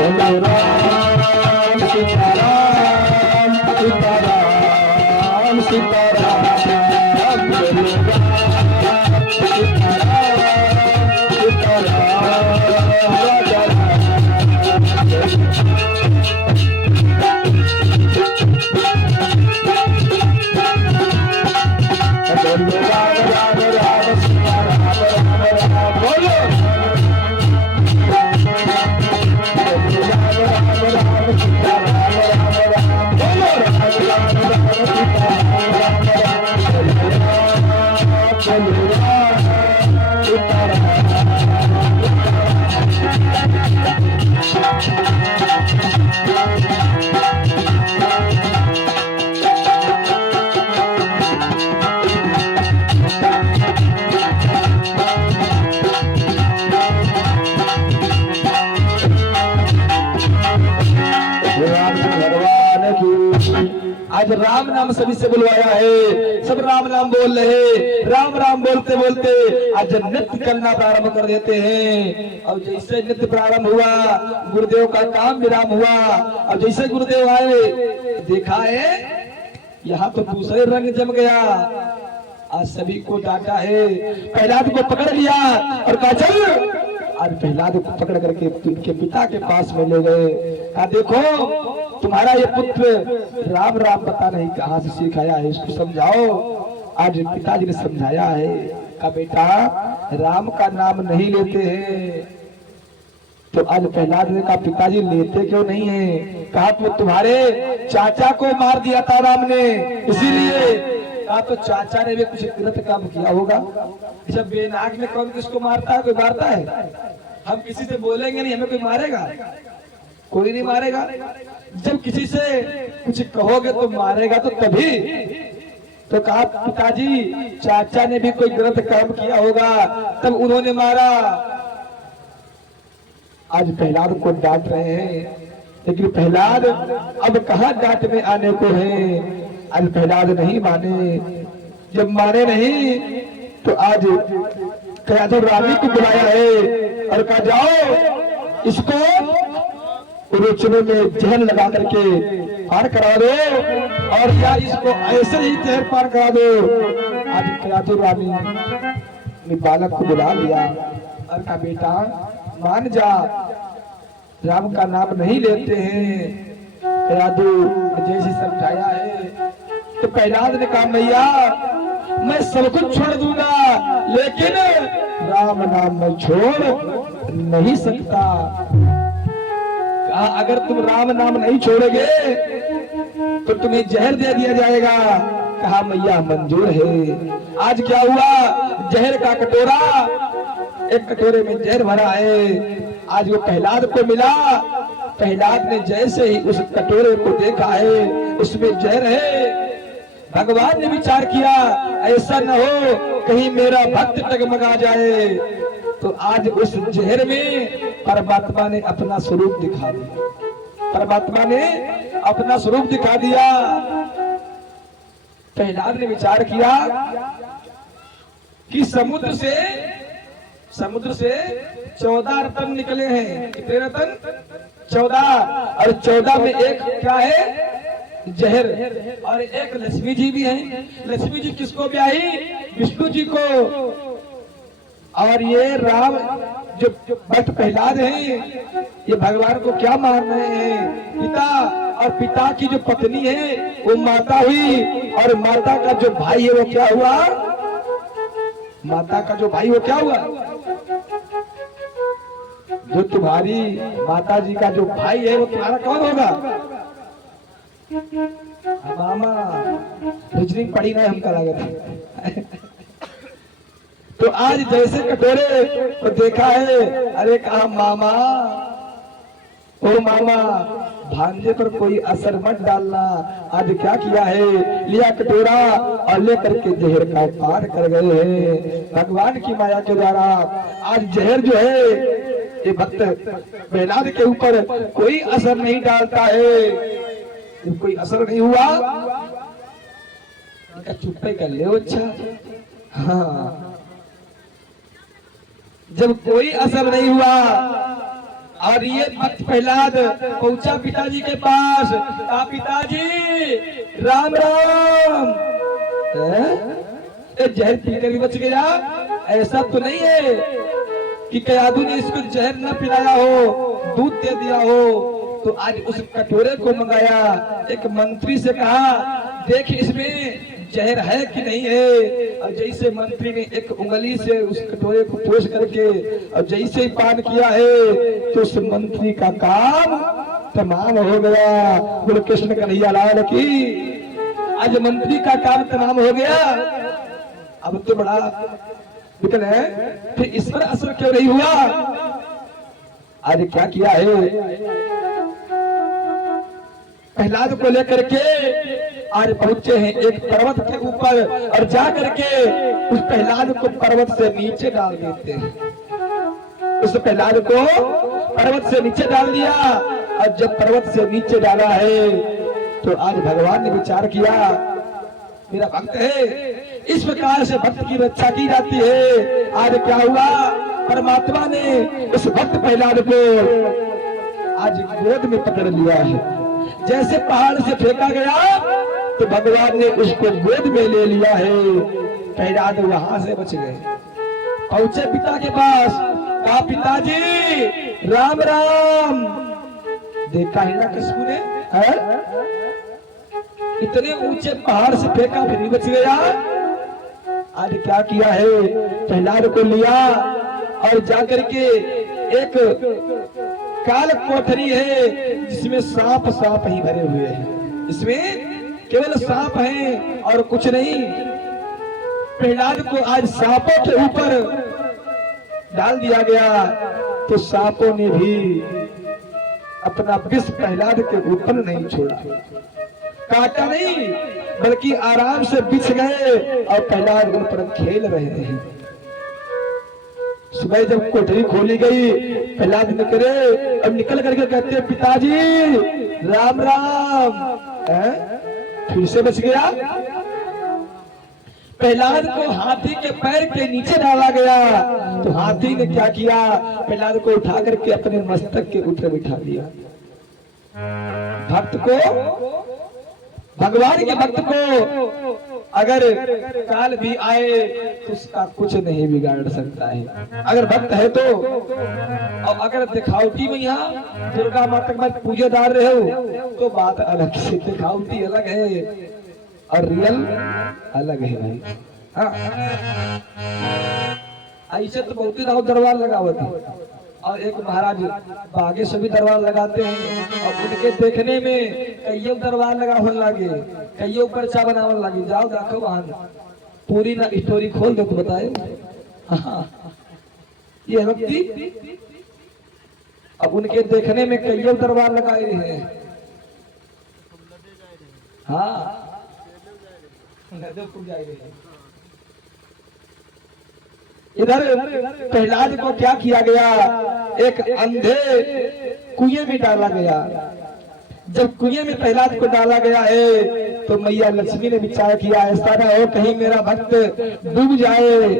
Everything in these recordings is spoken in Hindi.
बोलो राम सीताराम सीताराम सीताराम बोलो राम सीताराम सीताराम राजा बोलो राम राम राम सीता राम राम राम बोलो आज राम नाम सभी से बुलवाया है, सब राम नाम बोल रहे, राम राम बोलते बोलते आज नृत्य करना प्रारंभ कर देते हैं। और जैसे नृत्य प्रारंभ हुआ गुरुदेव का काम विराम हुआ। और जैसे गुरुदेव आए देखा है यहाँ तो दूसरे रंग जम गया। आज सभी को डांटा है, प्रहलाद को पकड़ लिया और कहा चल। आज प्रहलाद को पकड़ करके उनके पिता के पास में ले गए। कहा देखो तुम्हारा ये पुत्र राम राम पता नहीं कहाँ से सीख आया है, इसको समझाओ। आज पिताजी ने समझाया है, कहा बेटा राम का नाम नहीं लेते हैं। तो आज प्रहलाद ने कहा पिताजी लेते क्यों नहीं है? कहा तो तुम्हारे चाचा को मार दिया था राम ने इसीलिए। कहा तो चाचा ने भी कुछ गलत काम किया होगा। जब बेनाग में कौन किसको मारता है? कोई मारता है? हम किसी से बोलेंगे नहीं हमें कोई मारेगा? कोई नहीं मारेगा। जब किसी से कुछ कहोगे तो मारेगा तो तभी। तो कहा पिताजी चाचा ने भी कोई गलत काम किया होगा तब उन्होंने मारा। आज प्रहलाद को डांट रहे हैं, लेकिन प्रहलाद अब कहाँ डांट में आने को है। आज प्रहलाद नहीं माने। जब माने नहीं तो आज कयाधुर रानी को बुलाया है और कहा जाओ इसको रुचने में जहर लगा करके पार करा दो और या इसको ऐसे ही जहर पार करा दो। आज कयाधुर रानी ने बालक को बुला लिया और कहा बेटा मान जा, राम का नाम नहीं लेते हैं। कयाधुर जैसे समझाया है तो प्रहलाद ने कहा मैया मैं सब कुछ छोड़ दूंगा लेकिन राम नाम मैं छोड़ नहीं सकता। कहा अगर तुम राम नाम नहीं छोड़ोगे तो तुम्हें जहर दे दिया जाएगा। कहा मैया मंजूर है। आज क्या हुआ, जहर का कटोरा, एक कटोरे में जहर भरा है। आज वो प्रहलाद को मिला। प्रहलाद ने जैसे ही उस कटोरे को देखा है उसमें जहर है। भगवान ने विचार किया ऐसा न हो कहीं मेरा भक्त डगमगा जाए। तो आज उस जहर में परमात्मा ने अपना स्वरूप दिखा दिया। परमात्मा ने अपना स्वरूप दिखा दिया। प्रहलाद ने विचार किया कि समुद्र से 14 रत्न निकले हैं। कितने रत्न? 14। और 14 में एक क्या है? जहर। और एक लक्ष्मी जी भी हैं। लक्ष्मी जी किसको ब्याही? विष्णु जी को। और ये राम जो भक्त प्रहलाद हैं ये भगवान को क्या मान रहे हैं? पिता, और पिता की जो पत्नी है वो माता हुई और माता का जो भाई है वो क्या हुआ? माता का जो भाई वो क्या हुआ? जो तुम्हारी माता जी का जो भाई है वो तुम्हारा कौन होगा? मामा। रीजनिंग पढ़ी ना हमका लगा था। तो आज जैसे कटोरे को देखा है, अरे कहा मामा, ओ मामा भांजे पर कोई असर मत डालना। आज क्या किया है, लिया कटोरा और लेकर के जहर का पार कर गए हैं भगवान की माया के द्वारा। आज जहर जो है ये भक्त प्रहलाद के ऊपर कोई असर नहीं डालता है। जब कोई असर नहीं हुआ इनका चुप्पे कर ले। अच्छा हाँ, जब कोई असर नहीं हुआ और ये भक्त प्रहलाद पहुंचा पिताजी के पास। कहा पिताजी राम राम। जहर पीकर भी बच गया? ऐसा तो नहीं है कि कयाधु ने इसको जहर न पिलाया हो, दूध दे दिया हो। तो आज उस कटोरे को मंगाया, एक मंत्री से कहा देख इसमें जहर है कि नहीं है। और जैसे मंत्री ने एक उंगली से उस कटोरे को पोष करके और जैसे ही पान किया है तो उस मंत्री का काम तमाम हो गया। बोलो कृष्ण कन्हैया लाल की। आज मंत्री का काम तमाम हो गया। अब तो बड़ा विकल है, फिर इस पर असर क्यों नहीं हुआ? आज क्या किया है? प्रहलाद को लेकर के आज पहुंचे हैं एक पर्वत के ऊपर और जा करके उस प्रहलाद को पर्वत से नीचे डाल देते हैं। उस प्रहलाद को पर्वत से नीचे डाल दिया। और जब पर्वत से नीचे डाला है तो आज भगवान ने विचार किया मेरा भक्त है, इस प्रकार से भक्त की रक्षा की जाती है। आज क्या हुआ? परमात्मा ने उस भक्त प्रहलाद को आज गोद में पकड़ लिया है। जैसे पहाड़ से फेंका गया तो भगवान ने उसको गोद में ले लिया है। प्रहलाद वहां से बच गए। पहुंचे पिता के पास। कहा पिताजी राम राम। देखा हिरण्यकशिपु ने इतने ऊंचे पहाड़ से फेंका फिर भी बच गया। आज क्या किया है? प्रहलाद को लिया और जाकर के एक काल कोठरी है जिसमें सांप सांप ही भरे हुए हैं। इसमें केवल सांप हैं और कुछ नहीं। प्रहलाद को आज सांपों के ऊपर डाल दिया गया तो सांपों ने भी अपना विष प्रहलाद के ऊपर नहीं छोड़ा, काटा नहीं, बल्कि आराम से बिछ गए और प्रहलाद उन पर खेल रहे हैं। सुबह जब कोठरी खोली गई प्रहलाद निकले और निकल करके कहते पिताजी राम राम। फिर से बच गया। प्रहलाद को हाथी के पैर के नीचे डाला गया तो हाथी ने क्या किया? प्रहलाद को उठा करके अपने मस्तक के ऊपर बिठा दिया। भक्त को, भगवान के भक्त को अगर काल भी आए तो उसका कुछ नहीं बिगाड़ सकता है, अगर भक्त है तो। और अगर दिखावटी में यहाँ दुर्गा माता के पूजेदार रहे हो तो बात अलग से, दिखावटी अलग है और रियल अलग है भाई। हाँ ऐसे तो बहुत ही दरबार लगावत है और एक महाराज बागे से भी दरबार लगाते हैं और उनके देखने में कईयों दरबार लगावन लगे, कईयों पर्चा बनावन लगे। जाओ देखो वहां पूरी ना स्टोरी खोल दो तो बताए। हाँ ये भक्ति अब उनके देखने में कईयों दरबार लगाए हैं। हाँ इधर प्रहलाद को क्या किया गया? एक अंधे कुएं में डाला गया। जब कुएं में प्रहलाद को डाला गया है तो मैया लक्ष्मी ने विचार किया ऐसा ना हो कहीं मेरा भक्त डूब जाए।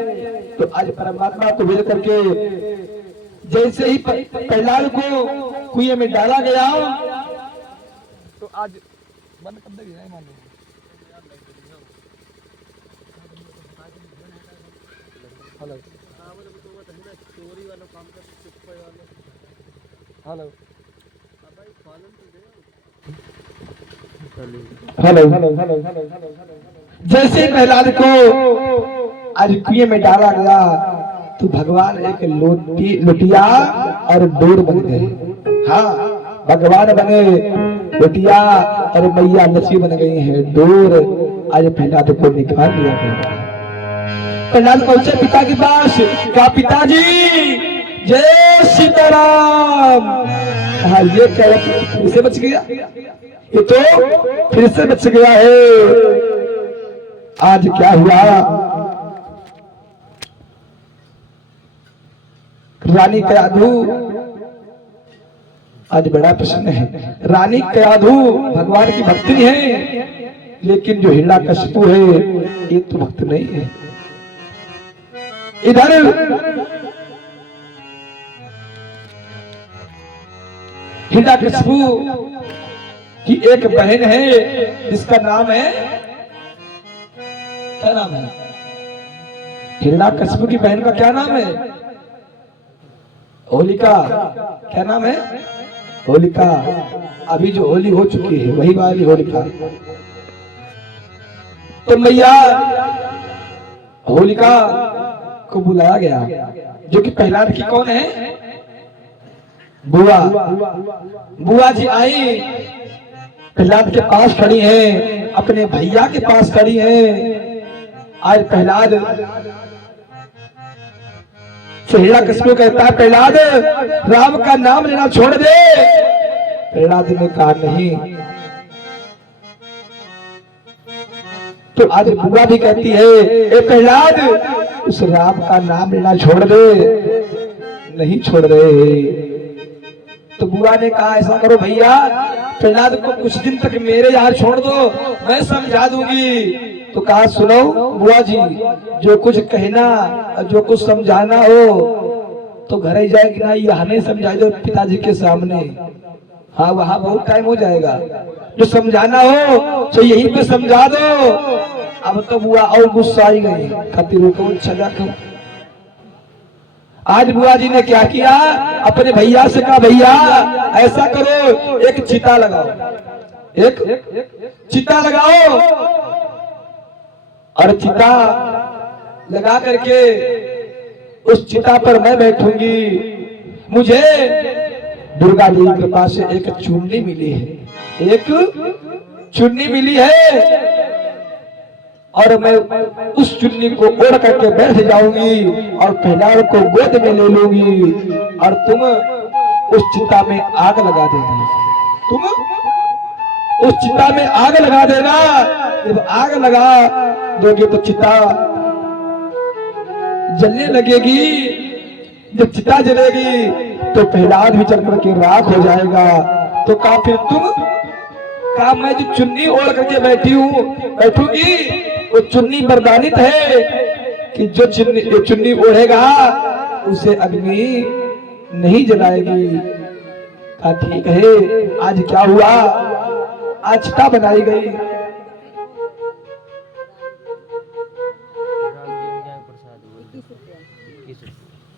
तो आज परमात्मा को भेज करके जैसे ही प्रहलाद को कुएं में डाला गया तो आज बंद कर देंगे। Hello hello hello hello. जैसे प्रहलाद को आज कुएं में डाला गया तो भगवान एक लुटिया और डोर बन गए। हाँ भगवान बने लुटिया और मैया लक्ष्मी बन गई है डोर। आज प्रहलाद को निकाल दिया गया। प्रहलाद पहुंचे पिता के पास। कहा पिताजी जय सीताराम। हाँ ये क्या फिर से बच गया? ये तो फिर से बच गया है। आज क्या हुआ? रानी कयाधु आज बड़ा प्रश्न है। रानी कयाधु भगवान की भक्ति है लेकिन जो हिरण्यकशिपु है ये तो भक्त नहीं है। इधर हिरण्यकशिपु की एक बहन है जिसका नाम है, क्या नाम है? हिरण्यकशिपु की बहन का क्या नाम है? होलिका। क्या नाम है? होलिका। अभी जो होली हो चुकी है वही वाली होलिका। तो मैया होलिका को बुलाया गया, जो कि प्रहलाद की कौन है? बुआ। बुआ जी आई, प्रहलाद के पास खड़ी है, अपने भैया के पास खड़ी है। आज प्रहलाद हिरण्यकशिपु कहता है, प्रहलाद राम का नाम लेना छोड़ दे। प्रहलाद ने कहा नहीं। तो आज बुआ भी कहती है, ए प्रहलाद उस राम का नाम लेना छोड़ दे। नहीं छोड़ रहे। तो बुआ ने कहा, ऐसा करो भैया, प्रहलाद को कुछ दिन तक मेरे यहाँ छोड़ दो, मैं समझा दूंगी। तो कहा, सुनो बुआ जी, जो कुछ कहना जो कुछ समझाना हो तो घर ही जाएगी ना, यहाँ नहीं समझा दो पिताजी के सामने। हाँ, वहां बहुत टाइम हो जाएगा। जो समझाना हो तो यहीं पे समझा दो। अब तो बुआ और गुस्सा आई गई, खातिर को छजा को। आज बुआ जी ने क्या किया, अपने भैया से कहा, भैया ऐसा करो, एक चिता लगाओ, एक चिता लगाओ, और चिता लगा करके उस चिता पर मैं बैठूंगी। मुझे दुर्गा जी की कृपा से एक चुन्नी मिली है, एक चुन्नी मिली है, और मैं उस चुन्नी को ओढ़ करके बैठ जाऊंगी और प्रहलाद को गोद में ले लूंगी, और तुम उस चिता में आग लगा देना। तुम उस चिता में आग लगा देना। जब आग लगा दोगे तो चिता जलने लगेगी। जब चिता जलेगी तो प्रहलाद भी जल करके राख हो जाएगा। तो कहा, फिर तुम कहा, मैं जो चुन्नी ओढ़ करके बैठूंगी, वो चुन्नी वरदानित है कि जो चुन्नी ओढ़ेगा उसे अग्नि नहीं जलाएगी। कहा, ठीक है। आज क्या हुआ, आज चिता बनाई गई।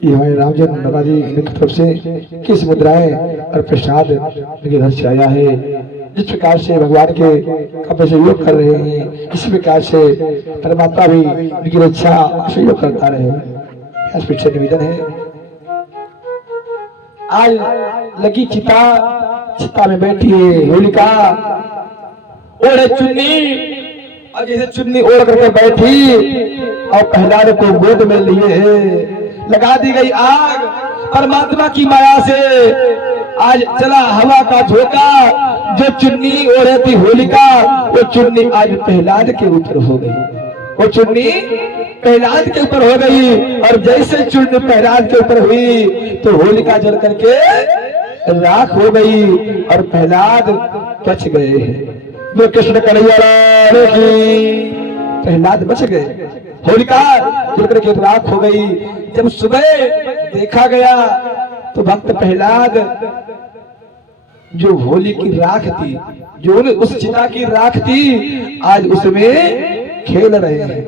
ये हमारे रामजन बाबा जी की तरफ से किस मुद्राएं और प्रसाद उनके घर से आया है। जिस प्रकार से भगवान के कपड़े से योग कर रहे हैं, इसी प्रकार से परमात्मा भी उनकी रक्षा सहयोग करता रहे। इस पीछे निवेदन है। आज लगी चिता, चिता में बैठी है होलिका, ओढ़े चुन्नी, और जैसे चुन्नी ओढ़ करके बैठी और प्रहलाद को गोद में लिए है। लगा दी गई आग परमात्मा की माया से। आज चला हवा का झोंका। जो चुन्नी ओढ़े थी होलिका, वो चुन्नी आज प्रहलाद के ऊपर हो गई। वो चुन्नी प्रहलाद के ऊपर हो गई, और जैसे चुन्नी प्रहलाद के ऊपर हुई तो होलिका जल करके राख हो गई और प्रहलाद बच गए। जो कृष्ण कन्हैया की, प्रहलाद बच गए। होलिका जल करके राख हो गई। जब सुबह देखा गया तो भक्त प्रहलाद जो होली की राख थी, जो उस चिता की राख थी, आज उसमें खेल रहे हैं,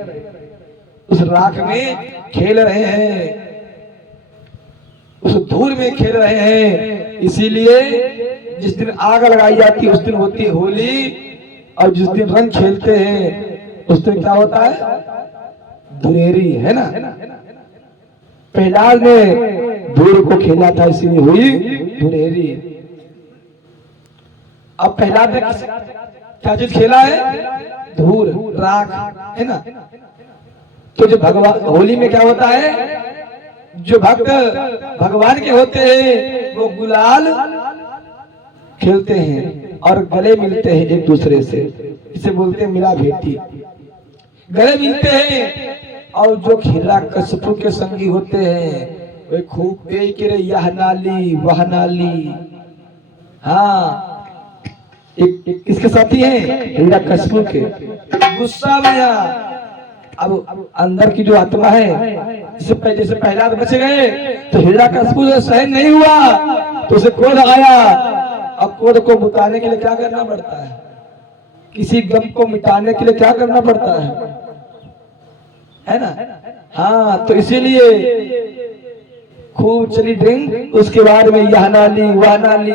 उस राख में खेल रहे हैं, उस धूल में खेल रहे हैं। इसीलिए जिस दिन आग लगाई जाती है उस दिन होती है होली, और जिस दिन रंग खेलते हैं उस दिन क्या होता है, धुरेरी, है ना। प्रहलाद ने धूल को खेला था, इसीलिए हुई धुरेरी। अब प्रहलाद ने क्या चीज खेला है, धूल, राख, है ना। तो जो भगवान होली में क्या होता है, जो भक्त भगवान के होते हैं वो गुलाल खेलते हैं और गले मिलते हैं एक दूसरे से, इसे बोलते हैं मिला भेटी, गले मिलते हैं। और जो हिरण्यकशिपु के संगी होते हैं वे खूब के यह नाली वह नाली। हाँ, एक किसके साथी हैं, हिरण्यकशिपु के। गुस्सा में अब अंदर की जो आत्मा है, जैसे प्रहलाद बच गए तो हिरण्यकशिपु से सहन नहीं हुआ तो उसे क्रोध आया। अब क्रोध को बुताने के लिए क्या करना पड़ता है, किसी गम को मिटाने के लिए क्या करना पड़ता है ना। हाँ, तो इसीलिए खूब चली ड्रिंक, उसके बाद में यह ना ली वह ना ली।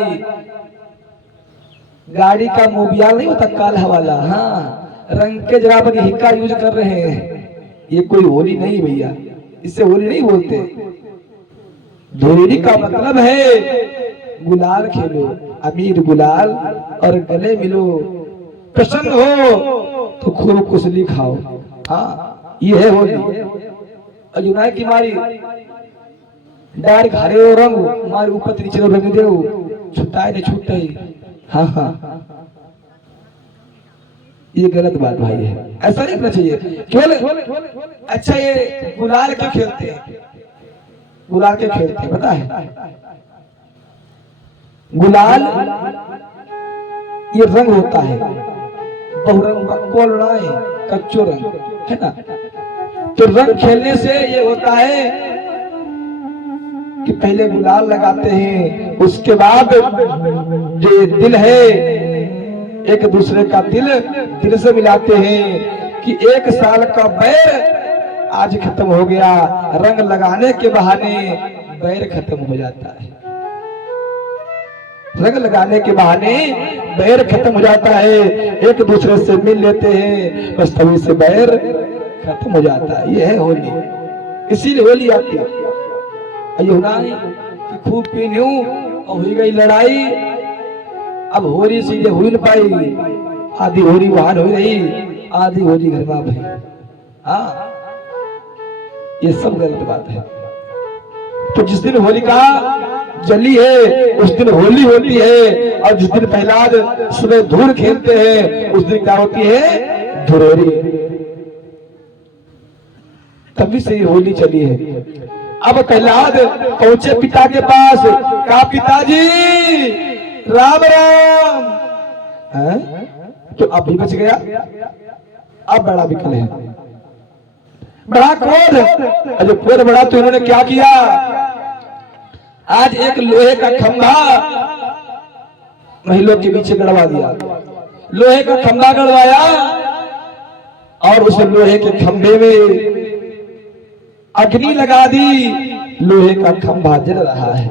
गाड़ी का मोबियाल नहीं होता काला वाला, हाँ, रंग के जगह पर हिक्का यूज कर रहे हैं। ये कोई होली नहीं भैया, इससे होली नहीं बोलते। होली का मतलब है गुलाल खेलो, अमीर गुलाल और गले मिलो, प्रसन्न हो तो खूब कुशली खाओ। हाँ, ये है होली। और यूनाई की मारी डार घरे रंग मारे ऊपर नीचे रंग दे छुटाए ने छूटे। हाँ हाँ, ये गलत बात भाई है, ऐसा नहीं करना चाहिए केवल। अच्छा, ये गुलाल के खेलते हैं, गुलाल के खेलते हैं, पता है गुलाल ये रंग होता है बहुरंग, कोलराए कच्चो रंग है ना। तो रंग खेलने से ये होता है कि पहले गुलाल लगाते हैं, उसके बाद जो दिल है एक दूसरे का दिल से मिलाते हैं कि 1 साल का बैर आज खत्म हो गया। रंग लगाने के बहाने बैर खत्म हो जाता है, रंग लगाने के बहाने बैर खत्म हो जाता है, एक दूसरे से मिल लेते हैं, बस तभी से बैर खत्म हो जाता है। ये है होली, इसीलिए होली आती है। कि खूब पीनू और हो गई लड़ाई, अब होली सीधे हो न पाई, आधी होली बाहर हो रही, आधी होली घर में भाई। हाँ, ये सब गलत बात है। तो जिस दिन होलिका जली है उस दिन होली होती है, और जिस दिन प्रहलाद सुबह धूल खेलते हैं उस दिन क्या होती है, धुरेरी। तभी से होली चली है। अब प्रहलाद पहुंचे पिता के पास, कहा पिताजी राम राम है? तो अब भी बच गया, अब बड़ा विकल है, बड़ा क्रोध। और जब क्रोध बढ़ा तो उन्होंने क्या किया, आज एक लोहे का खंभा महिलों के पीछे गड़वा दिया। लोहे का खंभा गड़वाया और उस लोहे के खंभे में अग्नि लगा दी। लोहे का खंभा जल रहा है,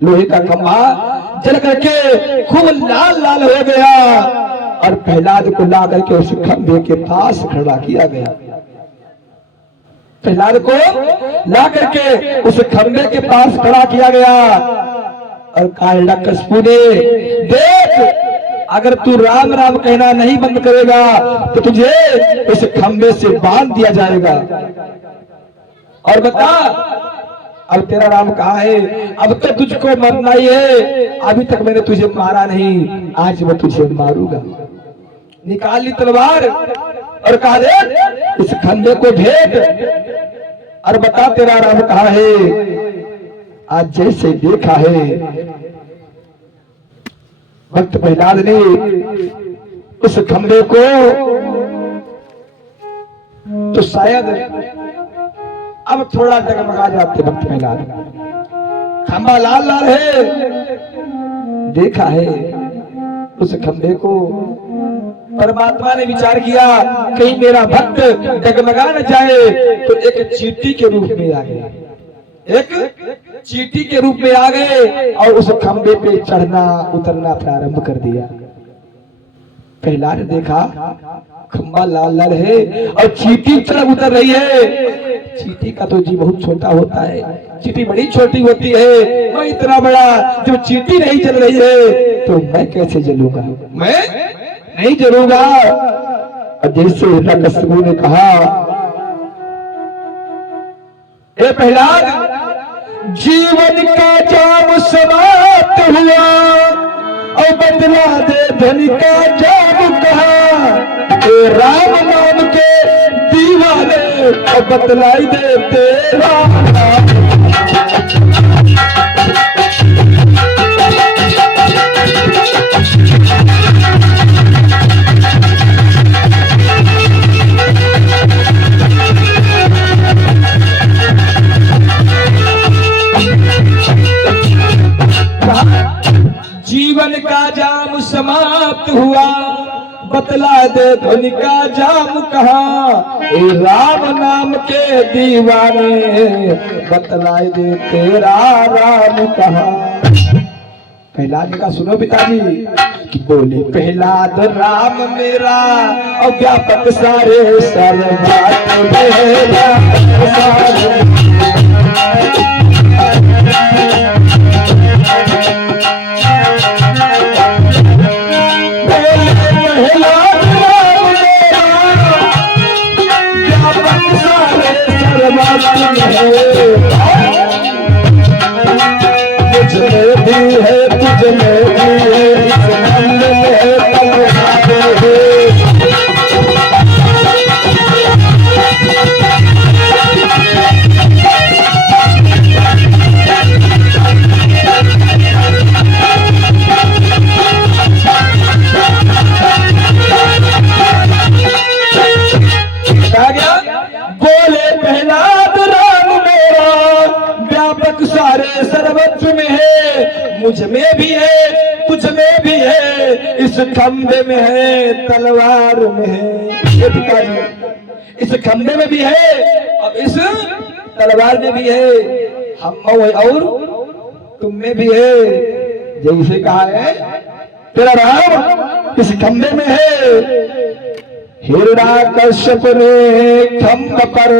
लोहे का खंभा जल करके खूब लाल लाल हो गया, और प्रहलाद को ला करके उस खंभे के पास खड़ा किया गया। प्रहलाद को ला करके उस खंभे के पास खड़ा किया गया और कालिदाकस्पु ने, देख अगर तू राम राम कहना नहीं बंद करेगा तो तुझे इस खंभे से बांध दिया जाएगा। और बता अब तेरा राम कहाँ है, अब तो तुझको मरना ही है, अभी तक मैंने तुझे मारा नहीं, आज मैं तुझे मारूंगा। निकाल ली तलवार और कहा दे इस खंभे को भेद और बता तेरा राम कहाँ है। आज जैसे देखा है भक्त प्रहलाद ने उस खंभे को, तो शायद अब थोड़ा डगमगा जाते भक्त प्रहलाद। खंभा लाल लाल है, देखा है उस खंभे को। परमात्मा ने विचार किया कहीं मेरा भक्त डगमगा न जाए, तो एक चींटी के रूप में आ गए, एक चींटी के रूप में आ गए और उस खंभे पे चढ़ना उतरना प्रारंभ कर दिया। प्रहलाद ने देखा खंभा लाल लाल है और चींटी चढ़ उतर रही है। चींटी का तो जी बहुत छोटा होता है, चींटी बड़ी छोटी होती है, मैं इतना बड़ा, जब चींटी नहीं चल रही है तो मैं कैसे जलूंगा, मैं नहीं जलूंगा। और जैसे हिरण्यकश्यप ने कहा, ए प्रहलाद जीवन का जाम समाप्त हुआ और बदला दे धन का जाम कहा, ए राम नाम के दीवाने और बतलाई दे तेरा नाम। जीवन का जाम समाप्त हुआ, बतला दे धुन का जाम कहाँ। ए राम नाम के दीवाने, बतला दे तेरा राम कहाँ। प्रहलाद का सुनो पिताजी कि बोले प्रहलाद राम मेरा और व्यापक सारे सर्वव्यापक मेरा सारे। तुझमें भी है, तुझमें भी है, इस नंद में तलवार है। बोले प्रहलाद राम मेरा व्यापक सारे सर्वत्र में है, मुझ में भी है, तुझ में भी है, इस खंभे में है, तलवार में है। ये पिताजी इस खंभे में भी है और इस तलवार में भी है, हम और तुम में भी है। जैसे कहा है तेरा राम इस खंभे में है। हिरण्यकश्यप ने खंभ पर